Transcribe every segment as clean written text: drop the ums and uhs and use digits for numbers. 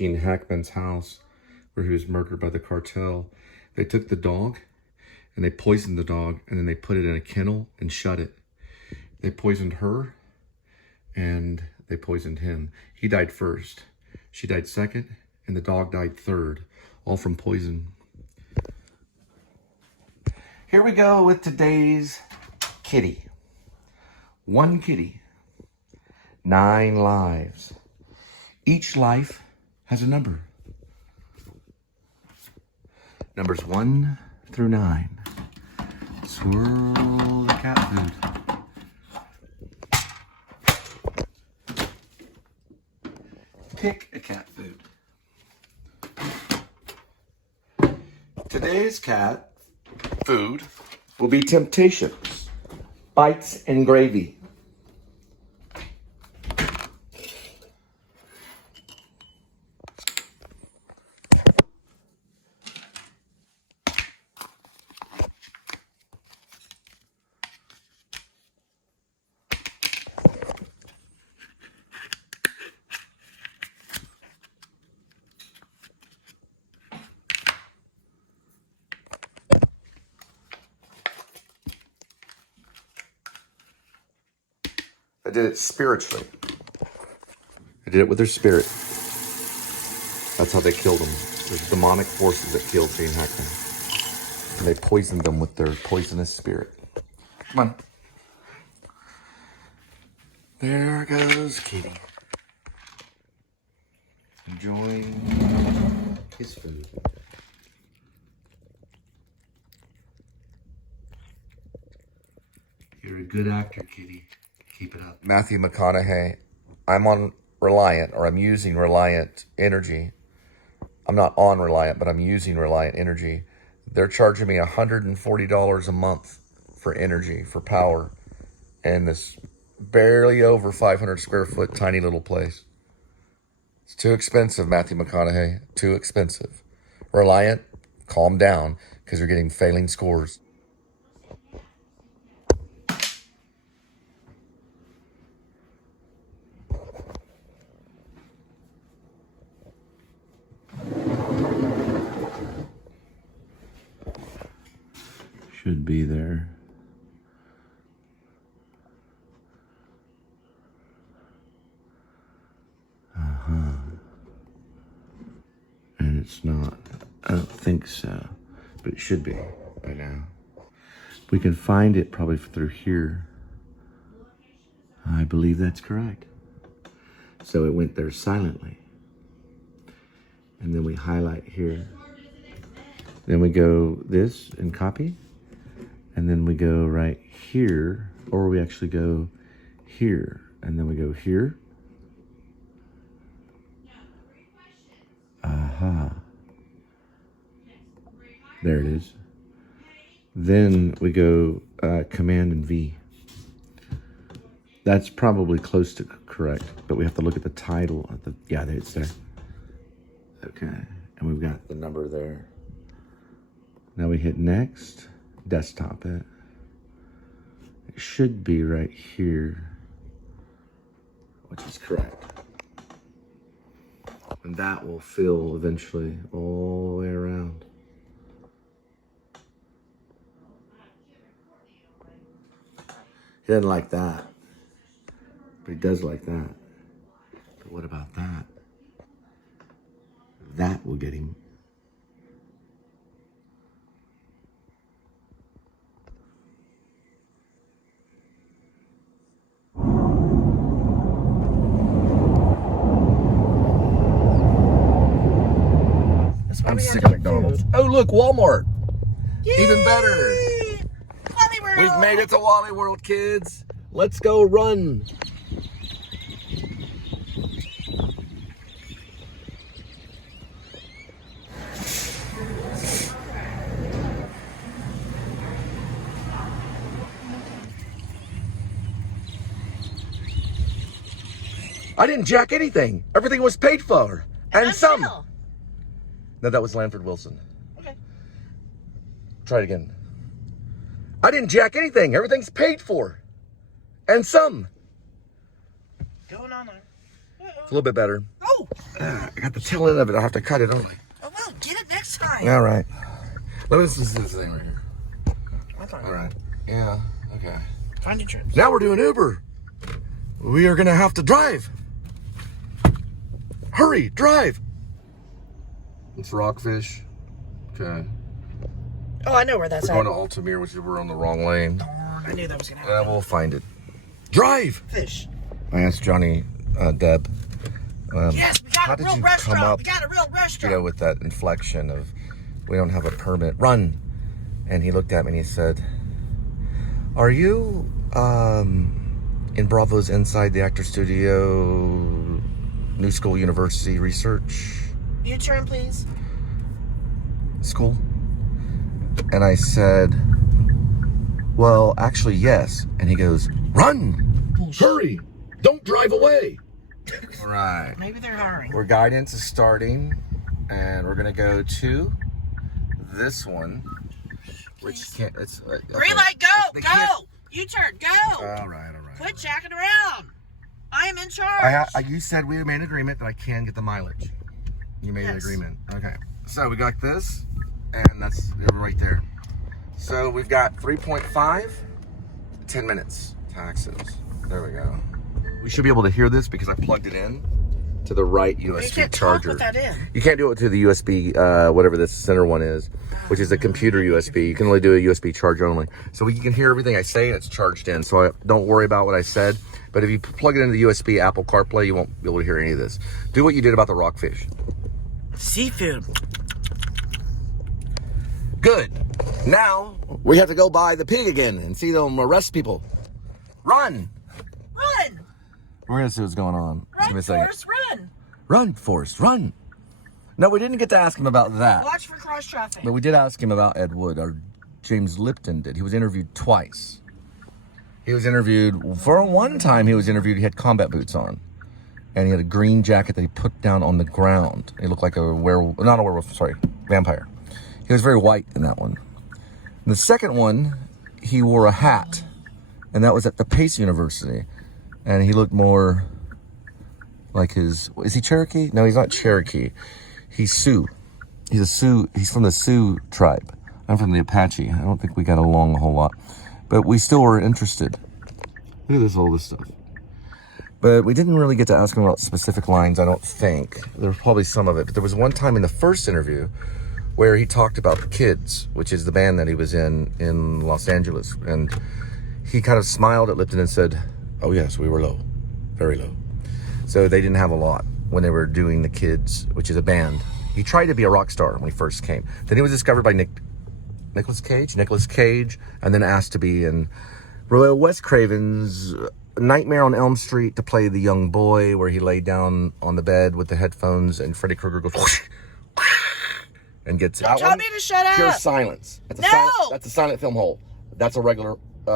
in Hackman's house where he was murdered by the cartel. They took the dog and they poisoned the dog, and then they put it in a kennel and shut it. They poisoned her and they poisoned him. He died first. She died second, and the dog died third, all from poison. Here we go with today's kitty. One kitty, 9 lives. Each life has a number. Numbers 1 through 9. Swirl the cat food. Pick a cat food. Today's cat food will be Temptations, bites and gravy. I did it spiritually. I did it with their spirit. That's how they killed him. There's demonic forces that killed Gene Hackman. And they poisoned them with their poisonous spirit. Come on. There goes Kitty. Enjoying his food. You're a good actor, Kitty. Keep it up. Matthew McConaughey, I'm on Reliant, or I'm using Reliant Energy. I'm not on Reliant, but I'm using Reliant Energy. They're charging me $140 a month for energy, for power, in this barely over 500 square foot tiny little place. It's too expensive, Matthew McConaughey. Too expensive. Reliant, calm down, because you're getting failing scores. Should be there. And it's not. I don't think so. But it should be by now. We can find it probably through here. I believe that's correct. So it went there silently. And then we highlight here. Then we go this and copy. And then we go right here, or we actually go here, and then we go here. Aha. There it is. Then we go Command and V. That's probably close to correct, but we have to look at the title. Yeah, it's there. Okay, and we've got the number there. Now we hit next. Desktop it. It should be right here, which is correct. And that will fill eventually all the way around. He doesn't like that, but he does like that. But what about that? That will get him. I'm sick of McDonald's. Oh, look, Walmart. Yay! Even better. Wally World. We've made it to Wally World, kids. Let's go run. I didn't jack anything. Everything was paid for. And some. Still. No, that was Lanford Wilson. Okay. Try it again. I didn't jack anything. Everything's paid for. And some. Going on there. It's a little bit better. Oh! go. I got the tail end of it. I'll have to cut it only. Oh, well, get it next time. All right. Let me see this thing right here. Okay. All right. Yeah. Okay. Find your trips. Now we're doing Uber. We are going to have to drive. Hurry, drive. It's Rockfish. Okay. Oh, I know where that's We're at. going to Altamere, which is we're on the wrong lane. Darn, I knew that was going to Yeah, happen. we'll find it. Drive. Fish. I asked Johnny, Deb. Yes, we got how a did real you restaurant. come up, We got a real restaurant. you know, with that inflection of, we don't have a permit. Run. And he looked at me and he said, are you in Bravo's Inside the Actor Studio New School University Research U-turn, please. School? And I said, well, actually, yes. And he goes, run! Bullshit. Hurry! Don't drive away! All right. Maybe they're hiring. Our guidance is starting, and we're gonna go to this one, which can't. It's Green light, go, They go. can't- U-turn, go. All right. Quit jacking around. I am in charge. You said we made an agreement that I can get the mileage. You made an Yes. agreement. Okay. So we got this, and that's right there. So we've got 3.5, 10 minutes taxes. There we go. We should be able to hear this because I plugged it in to the right you USB can't charger. talk with that in. You can't do it to the USB, whatever this center one is, which is a computer USB. You can only do a USB charge only. So you can hear everything I say, and it's charged in. So don't worry about what I said. But if you plug it into the USB Apple CarPlay, you won't be able to hear any of this. Do what you did about the rockfish. Seafood. Good. Now, we have to go by the pig again and see them arrest people. Run! Run. We're going to see what's going on. Give me Run, a second. Forrest, run. Run, Forrest, run! No, we didn't get to ask him about that. Watch for cross traffic. But we did ask him about Ed Wood, or James Lipton did. He was interviewed twice. He was interviewed, for one time he was interviewed, he had combat boots on. And he had a green jacket that he put down on the ground. He looked like a werewolf, not a werewolf, sorry, vampire. He was very white in that one. In the second one, he wore a hat. And that was at the Pace University. And he looked more like is he Cherokee? No, he's not Cherokee. He's Sioux. He's a Sioux. He's from the Sioux tribe. I'm from the Apache. I don't think we got along a whole lot, but we still were interested. Look at all this stuff. But we didn't really get to ask him about specific lines, I don't think. There was probably some of it, but there was one time in the first interview where he talked about the Kids, which is the band that he was in Los Angeles, and he kind of smiled at Lipton and said, "Oh yes, we were low, very low." So they didn't have a lot when they were doing the Kids, which is a band. He tried to be a rock star when he first came. Then he was discovered by Nicolas Cage, and then asked to be in Wes Craven's Nightmare on Elm Street to play the young boy, where he laid down on the bed with the headphones and Freddy Krueger goes whoosh, and gets Don't tell me to shut up. Pure silence. That's a No! that's a silent film hole. That's a regular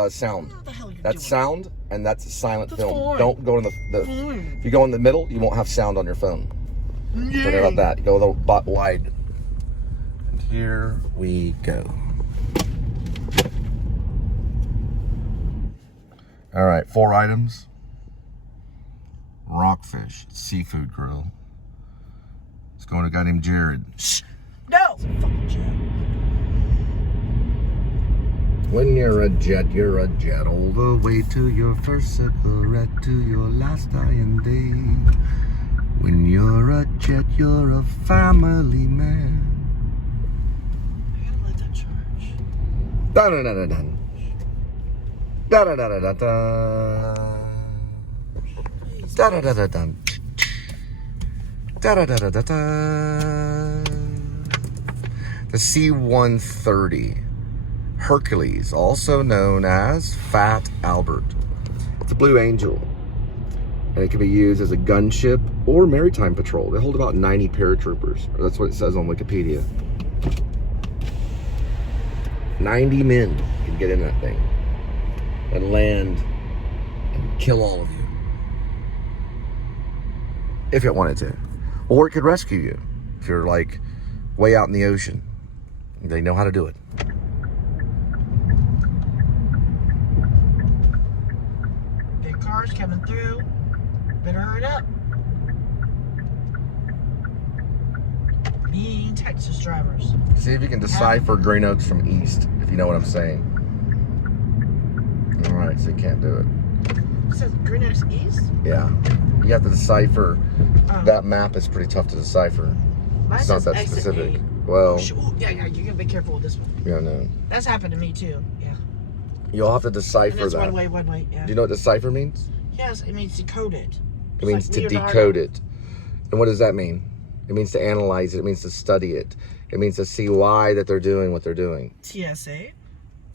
sound. What the hell you're That's doing? sound, and that's a silent That's film. fine. Don't go in the Fine. if you go in the middle, you won't have sound on your phone. Forget about that. You go a little bit wide. And here we go. All right, 4 items. Rockfish, seafood grill. It's going to a guy named Jared. Shh. No. Fucking jet. When you're a jet all the way to your first cigarette, to your last dying day. When you're a jet, you're a family man. I gotta let that charge. Da da da da da. Da da da da da da. Da da da da da. Da da da da da da. The C-130 Hercules, also known as Fat Albert. It's a Blue Angel, and it can be used as a gunship or maritime patrol. They hold about 90 paratroopers. That's what it says on Wikipedia. 90 men can get in that thing and land and kill all of you if it wanted to. Or it could rescue you if you're like way out in the ocean. They know how to do it. Big cars coming through. Better hurry up. mean Texas drivers. See if you can decipher Green Oaks from east, if you know what I'm saying. All right, so you can't do it. It says Green Oaks East? Yeah. You have to decipher. That map is pretty tough to decipher. Mine It's not says that exit specific. 8. Well, Yeah, you gotta be careful with this one. yeah, no. That's happened to me too. Yeah. You'll have to And decipher it's that. one way. Yeah. Do you know what decipher means? Yes, it means decoded. It means to decode it. And what does that mean? It means to analyze it. It means to study it. It means to see why that they're doing what they're doing. TSA?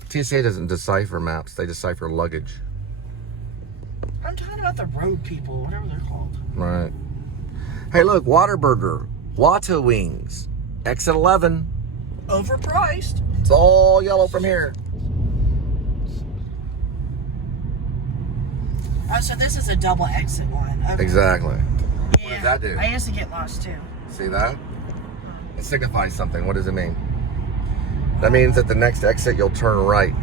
TSA doesn't decipher maps. They decipher luggage. I'm talking about the road people, whatever they're called. Right. Hey, look, Whataburger. Wata Wings. Exit 11. Overpriced. It's all yellow from here. Oh, so this is a double exit one. Okay. Exactly. Yeah. What does that do? I used to get lost too. See that? It signifies something. What does it mean? That means at the next exit, you'll turn right.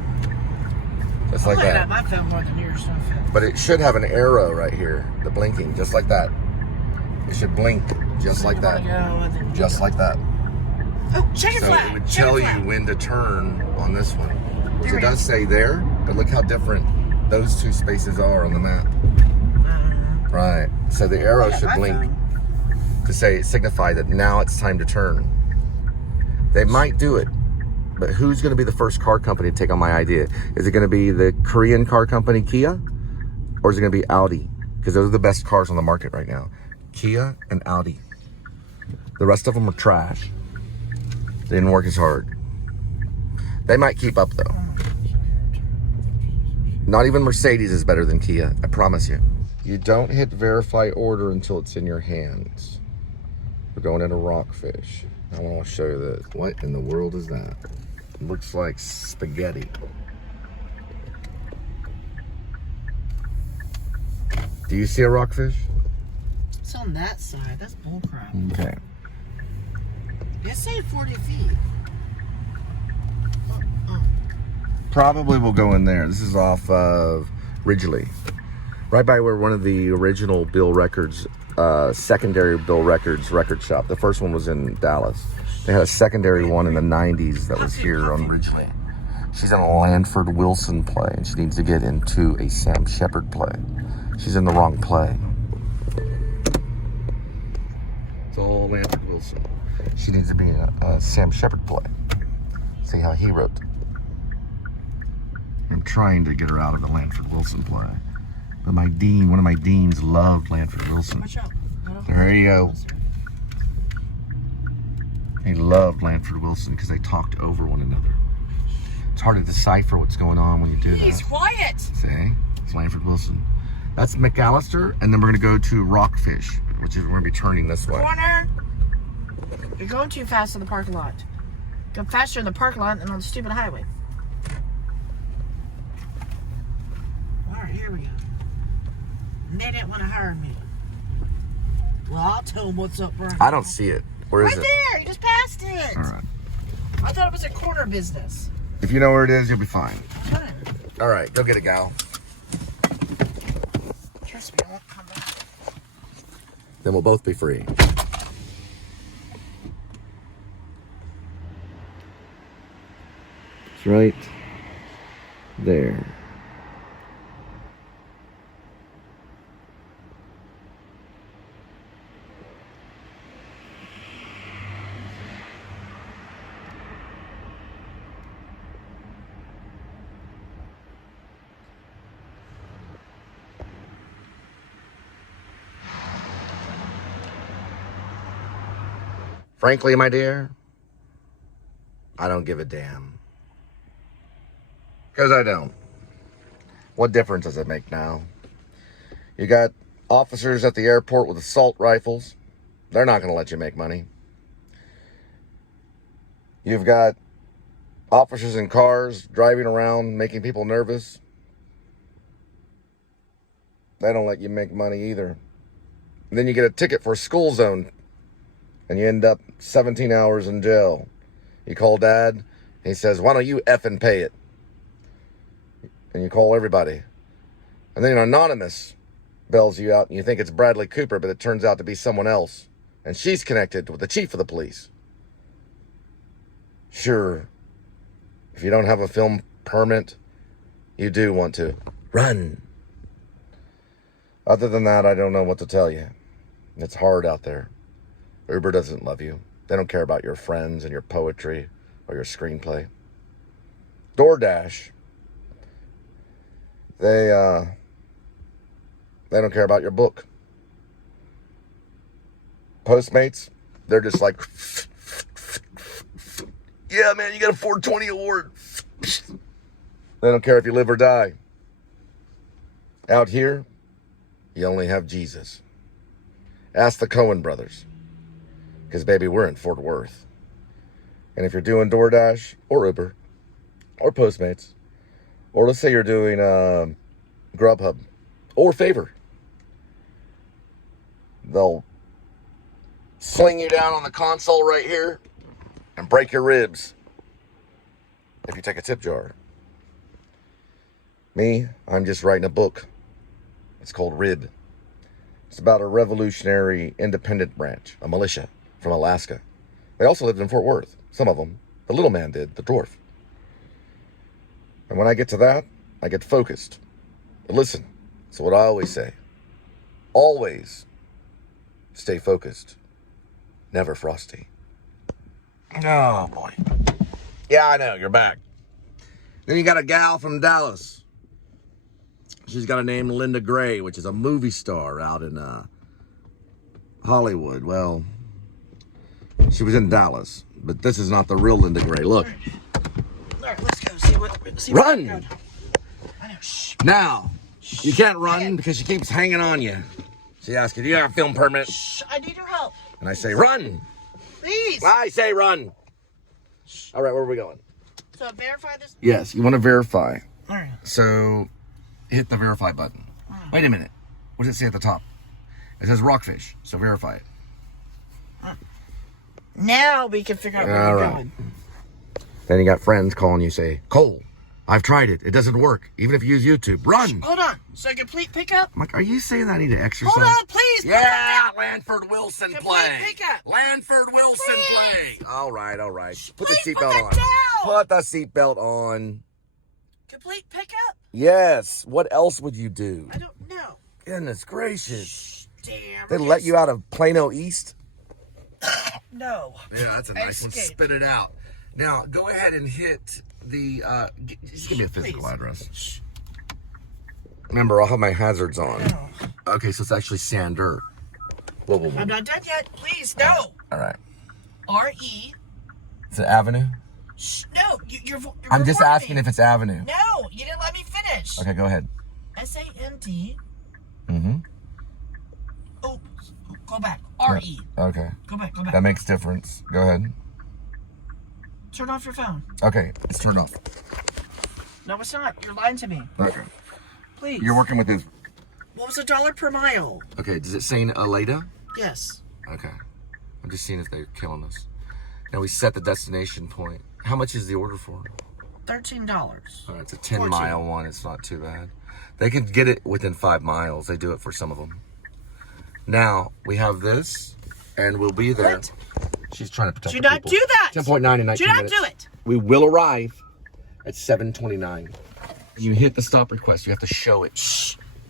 Just like I'm looking that. at my phone more than yours. But it should have an arrow right here, the blinking, just like that. It should blink just like that. Just like that. Oh, check it So flat. it would check tell it you flat. when to turn on this one. Which There it we does go. say there, but look how different those two spaces are on the map. Right. So the arrow should blink to say, signify that now it's time to turn. They might do it, but who's going to be the first car company to take on my idea? Is it going to be the Korean car company Kia, or is it going to be Audi? Because those are the best cars on the market right now. Kia and Audi. The rest of them are trash. They didn't work as hard. They might keep up though. Not even Mercedes is better than Kia, I promise you. You don't hit verify order until it's in your hands. We're going into Rockfish. I want to show you this. What in the world is that? It looks like spaghetti. Do you see a rockfish? It's on that side. That's bullcrap. Okay. It's saying 40 feet. Probably we'll go in there. This is off of Ridgely. Right by where one of the original Bill Records, secondary Bill Records record shop. The first one was in Dallas. They had a secondary one in the 90s that was here on Ridgely. She's in a Lanford Wilson play, and she needs to get into a Sam Shepard play. She's in the wrong play. It's all Lanford Wilson. She needs to be in a Sam Shepard play. See how he wrote. I'm trying to get her out of the Lanford Wilson play. But my dean, one of my deans, loved Lanford Wilson. Watch out. There you go. He loved Lanford Wilson because they talked over one another. It's hard to decipher what's going on when you do that. He's quiet. See? It's Lanford Wilson. That's McAllister, and then we're going to go to Rockfish, which is we're going to be turning this way. Corner. You're going too fast in the parking lot. Go faster in the parking lot than on the stupid highway. Alright, here we go. And they didn't want to hire me. Well, I'll tell them what's up right I don't see it. Where is right it? there. You just passed it. All right. I thought it was a corner business. If you know where it is, you'll be fine. Fine. All right, go get it, gal. Trust me, I won't come back. Then we'll both be free. It's right there. Frankly, my dear, I don't give a damn. Because I don't. What difference does it make now? You got officers at the airport with assault rifles. They're not going to let you make money. You've got officers in cars driving around making people nervous. They don't let you make money either. And then you get a ticket for a school zone. And you end up 17 hours in jail. You call dad, he says, why don't you effing pay it? And you call everybody. And then an anonymous bails you out, and you think it's Bradley Cooper, but it turns out to be someone else. And she's connected with the chief of the police. Sure, if you don't have a film permit, you do want to run. Other than that, I don't know what to tell you. It's hard out there. Uber doesn't love you. They don't care about your friends and your poetry or your screenplay. DoorDash, they don't care about your book. Postmates, they're just like, yeah, man, you got a 420 award. They don't care if you live or die. Out here, you only have Jesus. Ask the Coen brothers. Because, baby, we're in Fort Worth. And if you're doing DoorDash or Uber or Postmates, or let's say you're doing Grubhub or Favor, they'll sling you down on the console right here and break your ribs if you take a tip jar. Me, I'm just writing a book. It's called Rib. It's about a revolutionary independent branch, a militia from Alaska. They also lived in Fort Worth. Some of them. The little man did, the dwarf. And when I get to that, I get focused. But listen, it's what I always say. Always stay focused. Never frosty. Oh, boy. Yeah, I know, you're back. Then you got a gal from Dallas. She's got a name, Linda Gray, which is a movie star out in Hollywood. Well, she was in Dallas, but this is not the real Linda Gray. Look. All right, let's go. See what Run! I know. Shh. Now, you can't run because she keeps hanging on you. She asks you, do you have a film permit? Shh. I need your help. And I say, run! Please. I say run. All right, where are we going? So verify this. Yes, you want to verify. All right. So, hit the verify button. Wait a minute. What does it say at the top? It says rockfish, so verify it. Now we can figure out where we're going. Then you got friends calling you, say, Cole, I've tried it. It doesn't work. Even if you use YouTube. Run! Hold on. So complete pickup? I'm like, are you saying I need to exercise? Hold on, please. Yeah, Lanford Wilson Complete play. pickup. Lanford Wilson Please. play. All right. Put Please the put seatbelt that on. down. Put the seatbelt on. Complete pickup? Yes. What else would you do? I don't know. Goodness gracious. Damn. They let you out of Plano East? No. Yeah, that's a nice one. Escape. Spit it out. Now, go ahead and hit the, just give me a physical Please. address. Shh. Remember, I'll have my hazards on. No. Okay, so it's actually Sander. Whoa, whoa, whoa. I'm not done yet. Please, no. All right. R-E. Is it Avenue? Shh. No. You're I'm just recording asking me. if it's Avenue. No. You didn't let me finish. Okay, go ahead. S-A-N-D. Mm-hmm. Oh, go back. R-E. Okay. Go back. That makes difference. Go ahead. Turn off your phone. Okay, it's turned off. No, it's not. You're lying to me. Okay. Please. You're working with this. What was $1 per mile? Okay, does it say Aledo? Yes. Okay. I'm just seeing if they're killing us. Now we set the destination point. How much is the order for? $13. All right, it's a 10 14. mile one. It's not too bad. They can get it within 5 miles. They do it for some of them. Now we have this, and we'll be there. What? She's trying to protect Do the not people. do that. 10.9 in 19 Do not minutes. do it. We will arrive at 7:29. You hit the stop request. You have to show it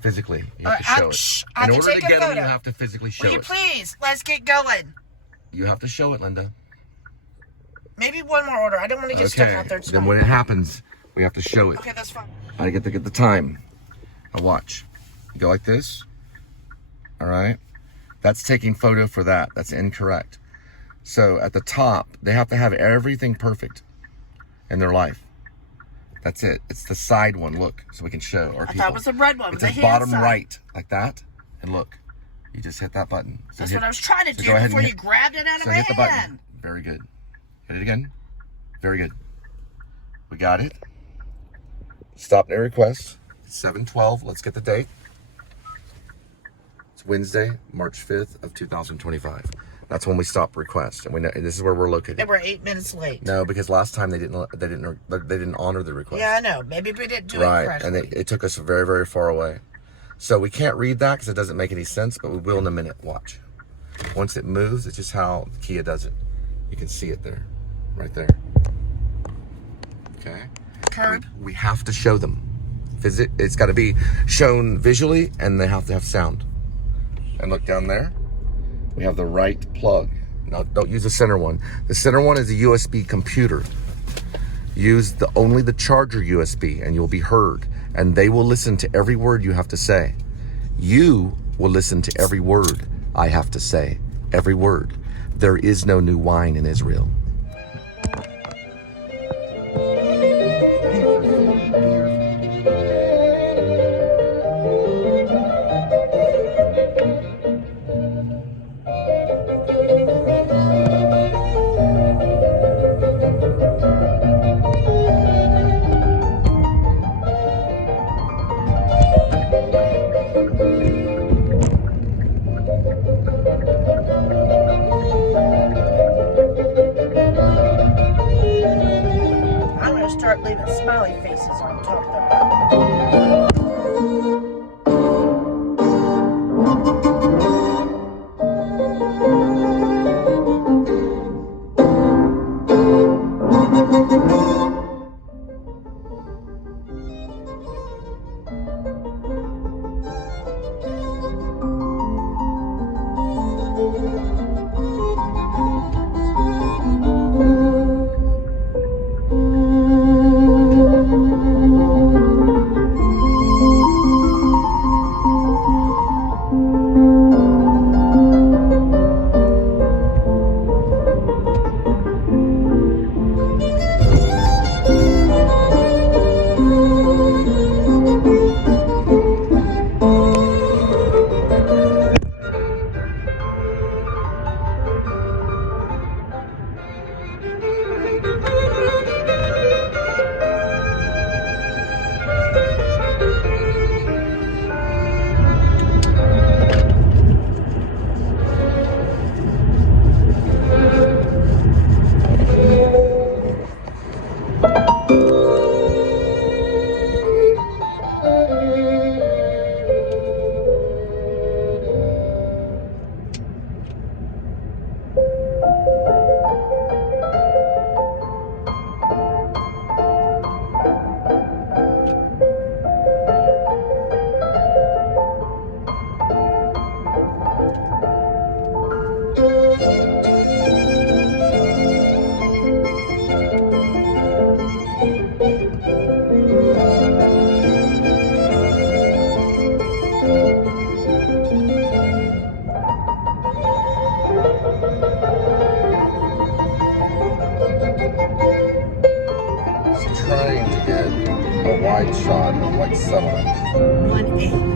physically. You have to show it. I In can order take to a get them, photo. you have to physically show Will you it. please? Let's get going. You have to show it, Linda. Maybe one more order. I don't want to get stuck out there. Then when it happens, we have to show it. Okay, that's fine. I get to get the time. Now watch. You go like this. All right. That's taking photo for that. That's incorrect. So at the top, they have to have everything perfect in their life. That's it. It's the side one. Look, so we can show our I people. thought it was the red one. It's the the hand bottom side. right, like that. And look, you just hit that button. So That's hit- what I was trying to so do go ahead before and you hit- grabbed it out of So my hit the hand. button. Very good. Hit it again. Very good. We got it. Stop no request. 7/12. Let's get the date. It's Wednesday, March 5th of 2025. That's when we stop request, and we know this is where we're located. And we're 8 minutes late. No, because last time they didn't honor the request. Yeah, I know. Maybe we didn't do it Right, correctly. and it took us very, very far away. So we can't read that because it doesn't make any sense, but we will in a minute. Watch. Once it moves, it's just how Kia does it. You can see it there. right there. Okay. Curb. We have to show them. It's got to be shown visually, and they have to have sound. And look down there. We have the right plug. Now, don't use the center one. The center one is a USB computer. Use only the charger USB, and you'll be heard. And they will listen to every word you have to say. You will listen to every word I have to say. Every word. There is no new wine in Israel. I'm gonna start leaving smiley faces on top of them. Trying to get a wide shot of like settlement. 1A.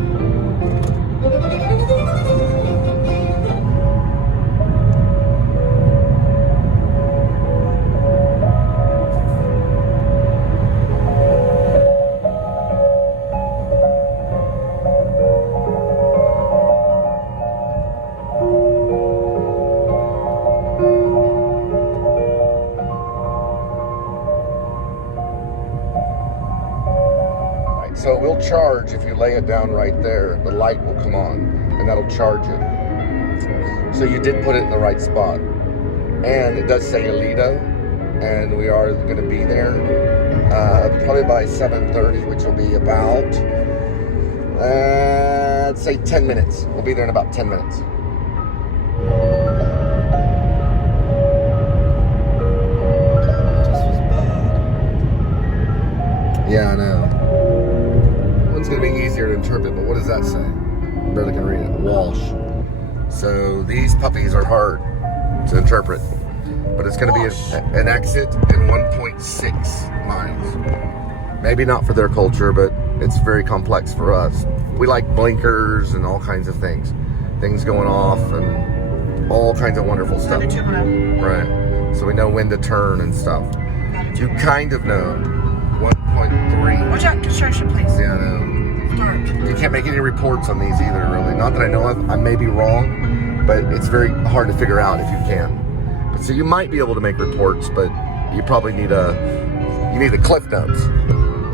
So it will charge if you lay it down right there. The light will come on, and that'll charge it. So you did put it in the right spot. And it does say Aledo, and we are going to be there probably by 7:30, which will be about, let's say 10 minutes. We'll be there in about 10 minutes. This was bad. Yeah, I know. One's going to be easier to interpret, but what does that say? I barely can read it. Walsh. So these puppies are hard to interpret, but it's going to be an exit in 1.6 miles. Maybe not for their culture, but it's very complex for us. We like blinkers and all kinds of things going off and all kinds of wonderful stuff. Right. So we know when to turn and stuff. You kind of know 1.3. Watch out, construction, please. Yeah, I know. Dark. You can't make any reports on these either, really. Not that I know of. I may be wrong, but it's very hard to figure out if you can. But so you might be able to make reports, but you probably need the Cliff Notes.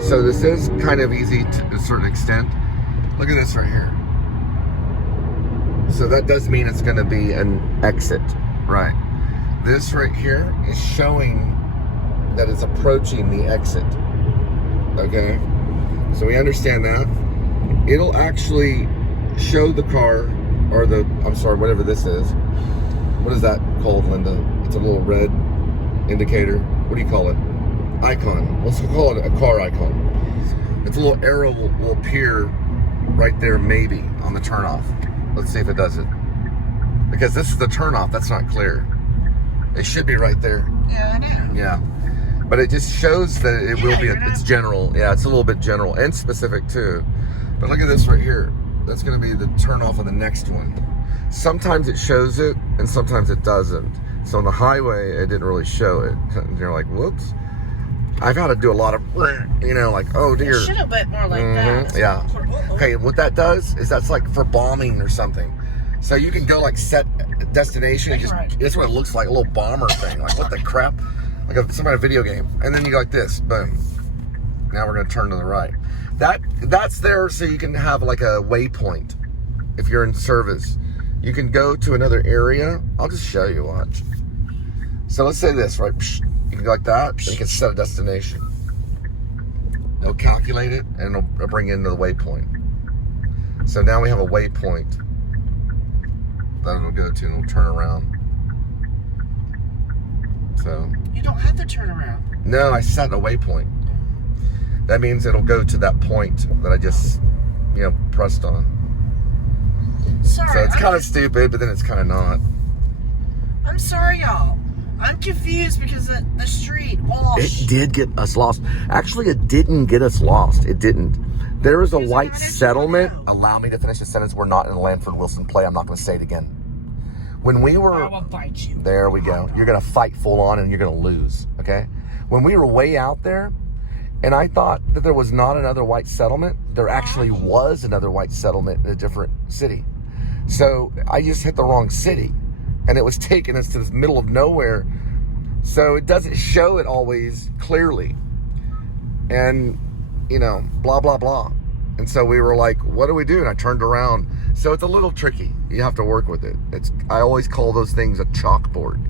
So this is kind of easy to a certain extent. Look at this right here. So that does mean it's going to be an exit, right? This right here is showing that it's approaching the exit. Okay? So we understand that. It'll actually show the car, or whatever this is. What is that called, Linda? It's a little red indicator. What do you call it? Icon. Let's call it a car icon. It's a little arrow will appear right there, maybe, on the turnoff. Let's see if it does it. Because this is the turnoff. That's not clear. It should be right there. Yeah, I know. Yeah. But it just shows that it will be, it's general. Yeah, it's a little bit general and specific too. But look at this right here. That's going to be the turn off on the next one. Sometimes it shows it and sometimes it doesn't. So on the highway, it didn't really show it. And you're like, whoops. I've had to do a lot of, like, oh dear. It should have been more like that. Yeah. Okay, what that does is that's like for bombing or something. So you can go like set destination and that's what it looks like, a little bomber thing. Like, what the crap? Like some kind of video game. And then you go like this, boom. Now we're going to turn to the right. That's there so you can have like a waypoint if you're in service. You can go to another area. I'll just show you, watch. So let's say this, right? You can go like that, and you can set a destination. It'll calculate it, and it'll bring you into the waypoint. So now we have a waypoint that it'll go to, and it'll turn around. So you don't have to turn around. No, I set a waypoint. That means it'll go to that point that I just, pressed on. Sorry. So it's kind of stupid, but then it's kind of not. I'm sorry, y'all. I'm confused because the street washed. It did get us lost. Actually, it didn't get us lost. It didn't. There is a white settlement. Allow me to finish the sentence. We're not in a Lanford Wilson play. I'm not going to say it again. When we were... I will fight you. There we go. You're going to fight full on and you're going to lose. Okay? When we were way out there, and I thought that there was not another white settlement, there actually was another white settlement in a different city. So I just hit the wrong city. And it was taking us to the middle of nowhere. So it doesn't show it always clearly. And, blah, blah, blah. And so we were like, what do we do? And I turned around. So it's a little tricky. You have to work with it. I always call those things a chalkboard.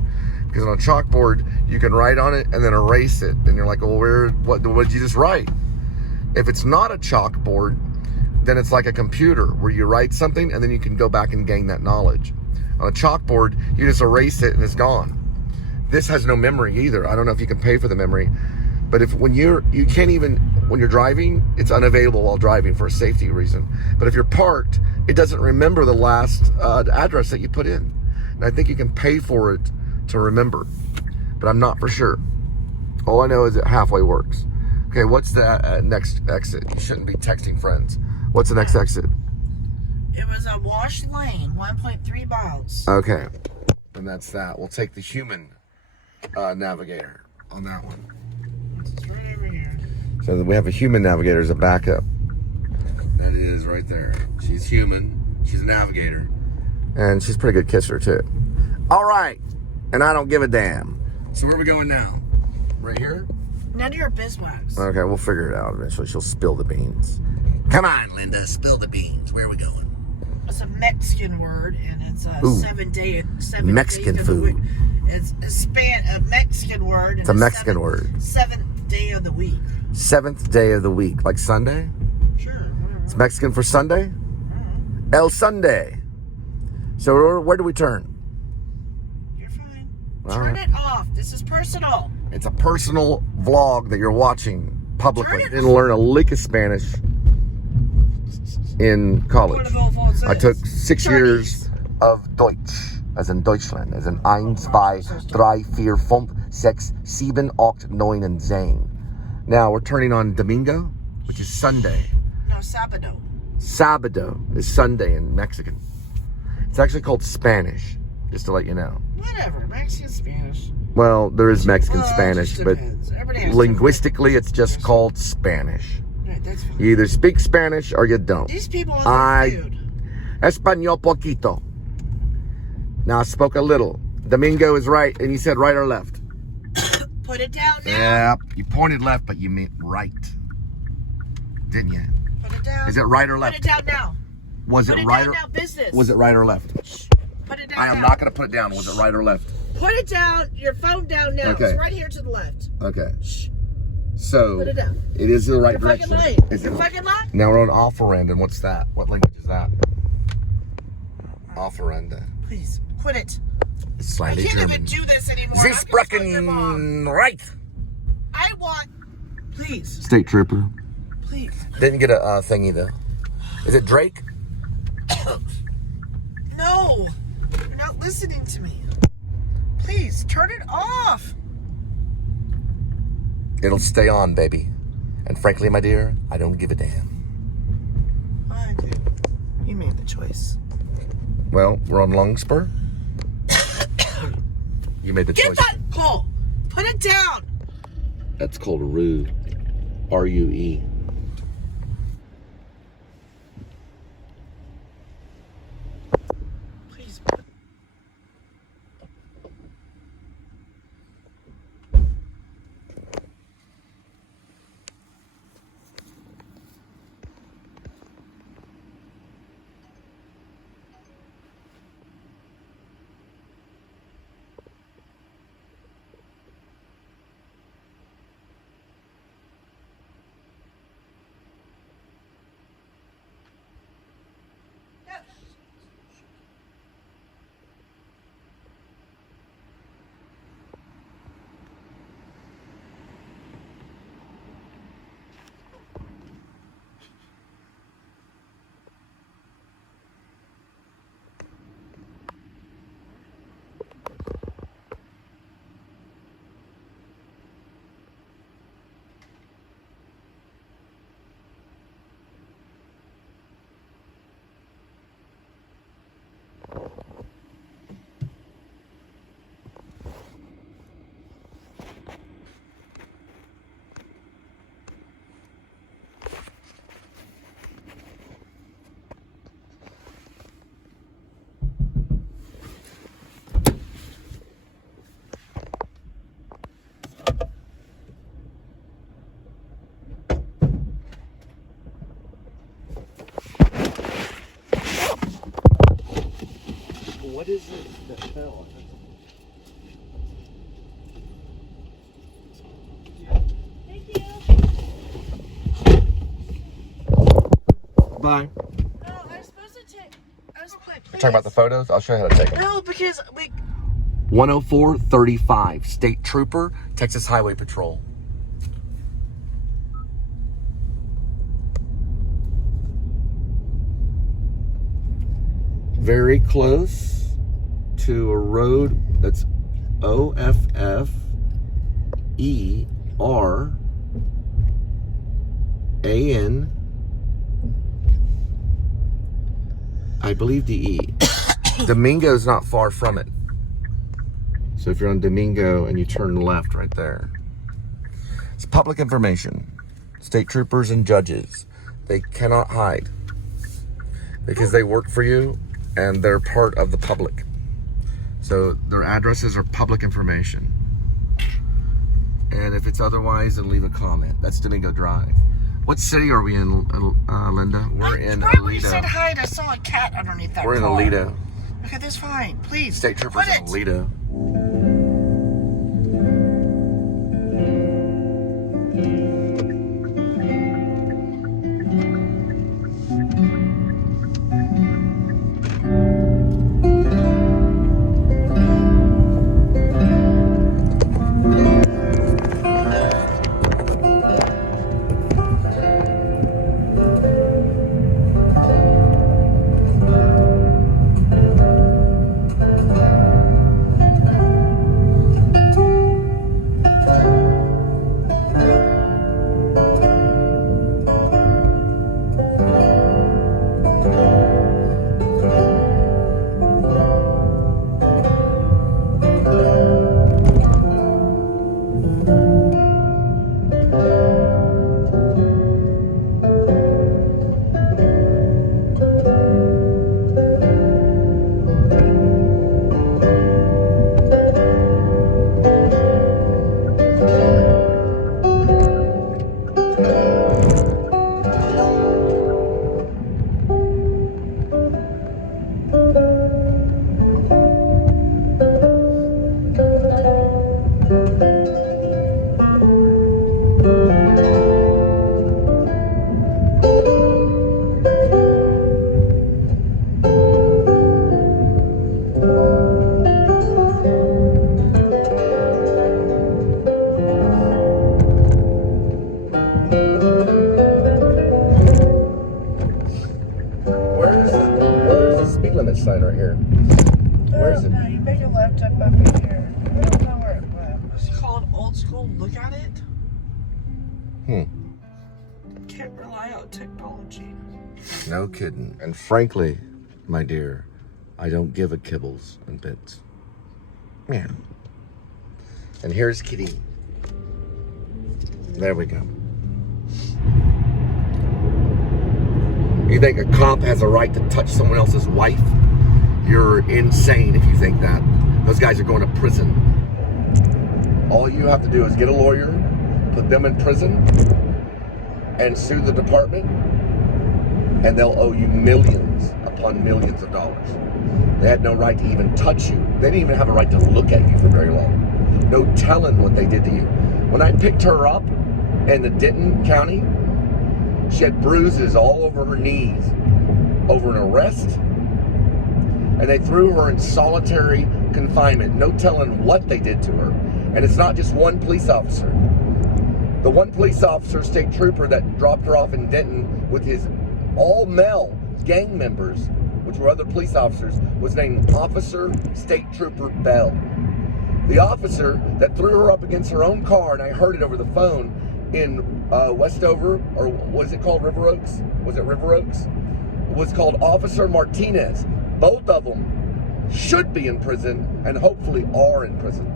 Because on a chalkboard, you can write on it and then erase it. And you're like, well, what did you just write? If it's not a chalkboard, then it's like a computer where you write something and then you can go back and gain that knowledge. On a chalkboard, you just erase it and it's gone. This has no memory either. I don't know if you can pay for the memory, but when you're driving, it's unavailable while driving for a safety reason. But if you're parked, it doesn't remember the last address that you put in. And I think you can pay for it to remember, but I'm not for sure. All I know is it halfway works. Okay, what's the next exit? You shouldn't be texting friends. What's the next exit? It was a wash lane, 1.3 miles. Okay, and that's that. We'll take the human navigator on that one. It's right over here. So we have a human navigator as a backup. That is right there. She's human. She's a navigator. And she's a pretty good kisser, too. All right. And I don't give a damn. So where are we going now? Right here? None of your beeswax. Okay, we'll figure it out eventually. She'll spill the beans. Come on, Linda. Spill the beans. Where are we going? It's a Mexican word, and it's a Ooh. 7 Mexican days of food. the week. It's a Mexican word. And It's a Mexican word. 7th day of the week. 7th day of the week. Like Sunday? Sure, whatever. It's Mexican for Sunday? El Sunday. So where do we turn? You're fine. All Turn right. it off. This is personal. It's a personal vlog that you're watching publicly. Turn it Didn't learn a lick of Spanish in college. I took 6 years of Deutsch, as in Deutschland, as in 1, 2, 3, 4, 5, 6, 7, 8, 9, and 10. Now we're turning on Domingo, which is Sunday. No, Sabado. Sabado is Sunday in Mexican. It's actually called Spanish, just to let you know. Whatever, Mexican Spanish. Well, there is Mexican Spanish, but linguistically, it's just called Spanish. Right, that's fine. You either speak Spanish or you don't. These people on their food. Español poquito. Now I spoke a little. Domingo is right, and you said right or left? Put it down now. Yeah, you pointed left, but you meant right. Didn't you? Put it down. Is it right or left? Put it down now. Was Put it it right down or now, business. was it right or left? Put it down I am now. not going to put it down. Was it right or left? Put it down. Your phone down now. Okay. It's right here to the left. Okay. Shh. So Put it down. it is the right You're direction. fucking late. Is You're it? fucking late. Now we're on Offerend, what's that? What language is that? Offerend. Please, quit it. It's I slightly can't German. even do this anymore. Sie I'm gonna phone your mom. sprechen right. I want. Please. State trooper. Please. Didn't get a thingy though. Is it Drake? No. You're not listening to me. Please, turn it off. It'll stay on, baby. And frankly, my dear, I don't give a damn. I do. You made the choice. Well, we're on Longspur. You made the Get choice. that, Cole. Put it down. That's called rude. R-U-E. Please. What is it that fell? Thank you. Bye. No, I was supposed to take. I was please. Talking about the photos? I'll show you how to take them. No, because we. 10435, State Trooper, Texas Highway Patrol. Very close to a road that's OFFERAN, I believe DE. Domingo's not far from it. So if you're on Domingo and you turn left right there. It's public information. State troopers and judges, they cannot hide because they work for you and they're part of the public. So their addresses are public information. And if it's otherwise, then leave a comment. That's Domingo Drive. What city are we in, Linda? We're in Right when you Aledo. said hi, I saw a cat underneath that We're in car. Aledo. Okay, that's fine. Please. State troopers Put in it. Aledo. look at it. Can't rely on technology. No kidding. And frankly, my dear, I don't give a kibbles and bits. Yeah. And here's Kitty. There we go. You think a cop has a right to touch someone else's wife? You're insane if you think that. Those guys are going to prison. All you have to do is get a lawyer, put them in prison, and sue the department, and they'll owe you millions upon millions of dollars. They had no right to even touch you. They didn't even have a right to look at you for very long. No telling what they did to you. When I picked her up in the Denton County, she had bruises all over her knees over an arrest, and they threw her in solitary confinement. No telling what they did to her. And it's not just one police officer. The one police officer, state trooper, that dropped her off in Denton with his all-male gang members, which were other police officers, was named Officer State Trooper Bell. The officer that threw her up against her own car, and I heard it over the phone, in Westover, or was it called River Oaks? Was it River Oaks? Was called Officer Martinez. Both of them should be in prison, and hopefully are in prison.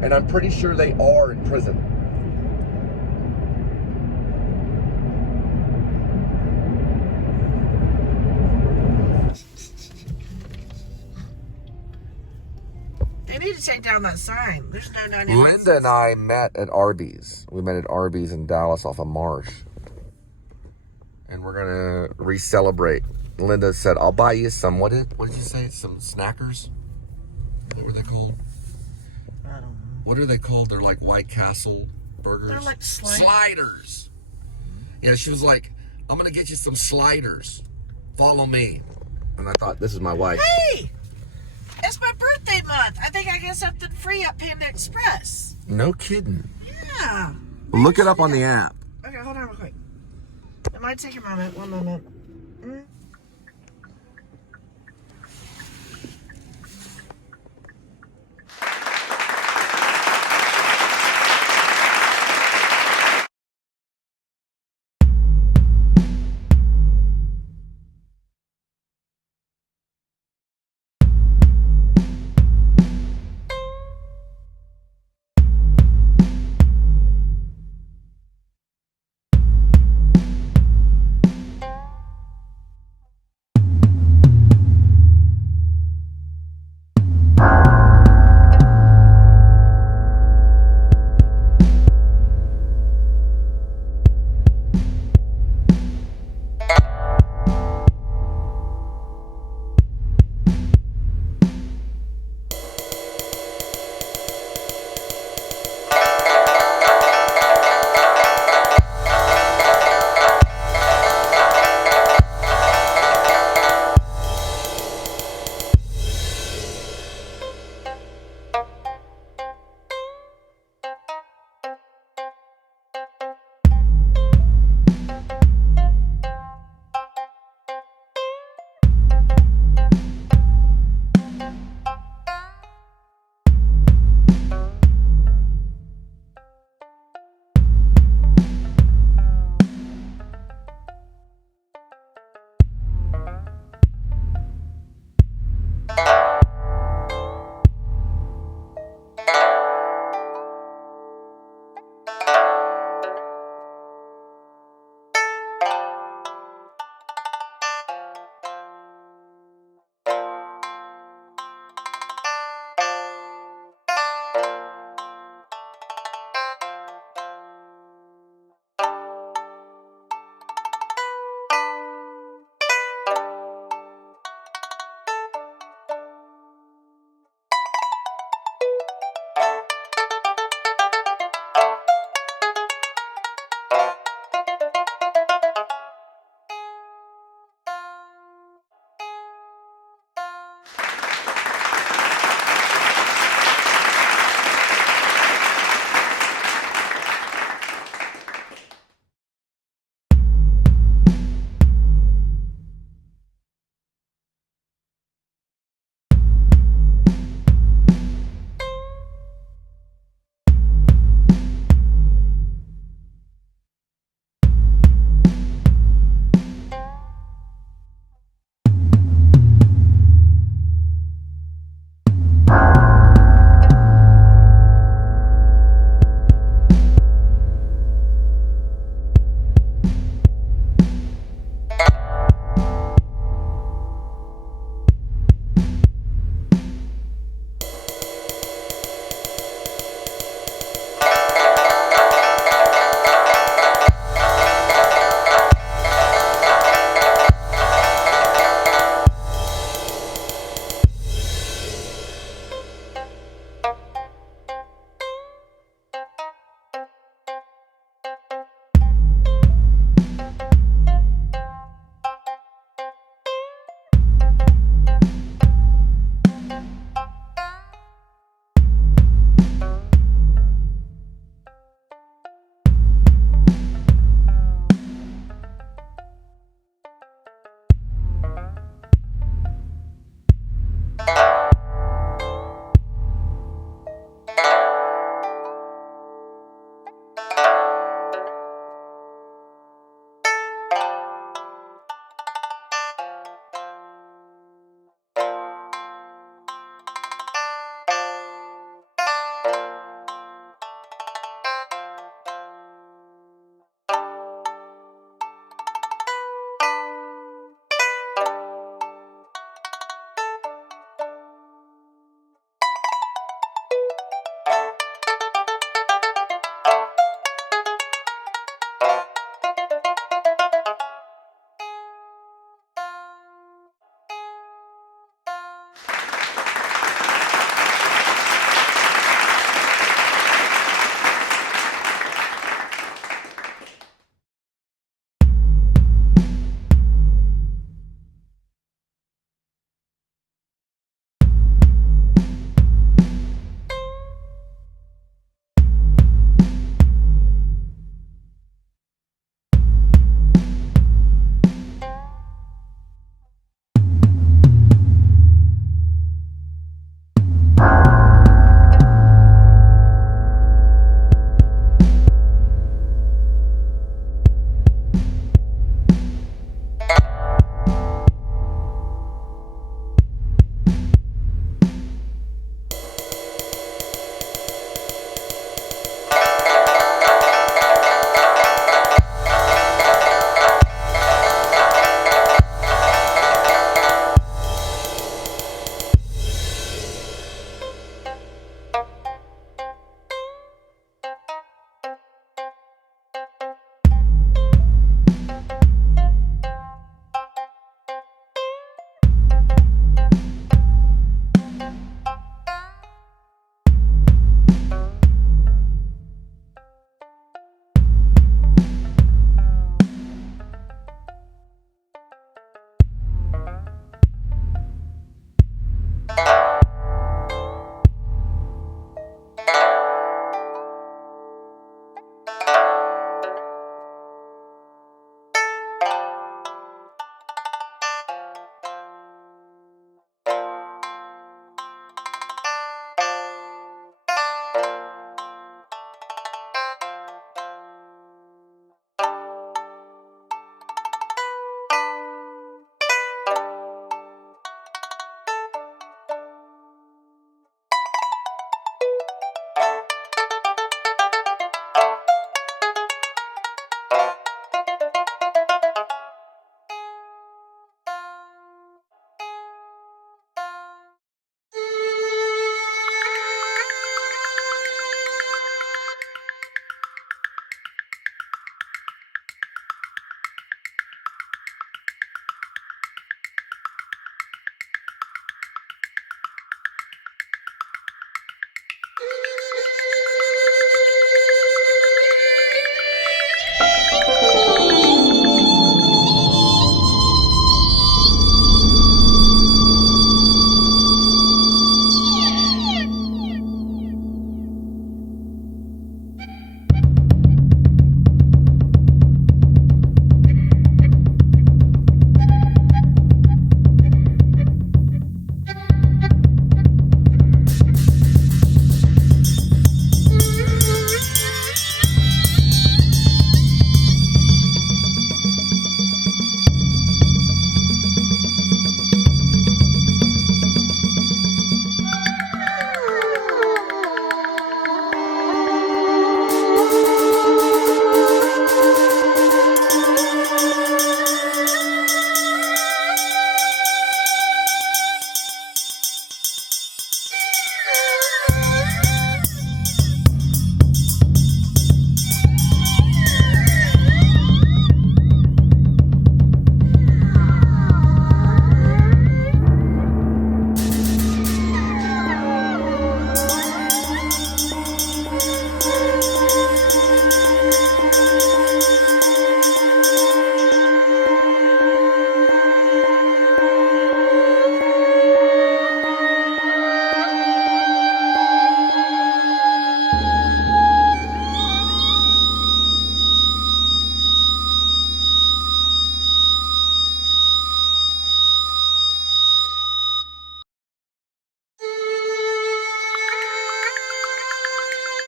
And I'm pretty sure they are in prison. They need to take down that sign. There's no 99 Linda and I met at Arby's. We met at Arby's in Dallas off of Marsh. And we're going to re-celebrate. Linda said, I'll buy you some, what did you say? Some snackers? What were they called? I don't know. What are they called? They're like White Castle burgers. They're like sliders. Sliders. Yeah, she was like, I'm going to get you some sliders. Follow me. And I thought, this is my wife. Hey! It's my birthday month. I think I get something free at Panda Express. No kidding. Yeah. Look it up on the app. Okay, hold on real quick. It might take a moment. 1 moment.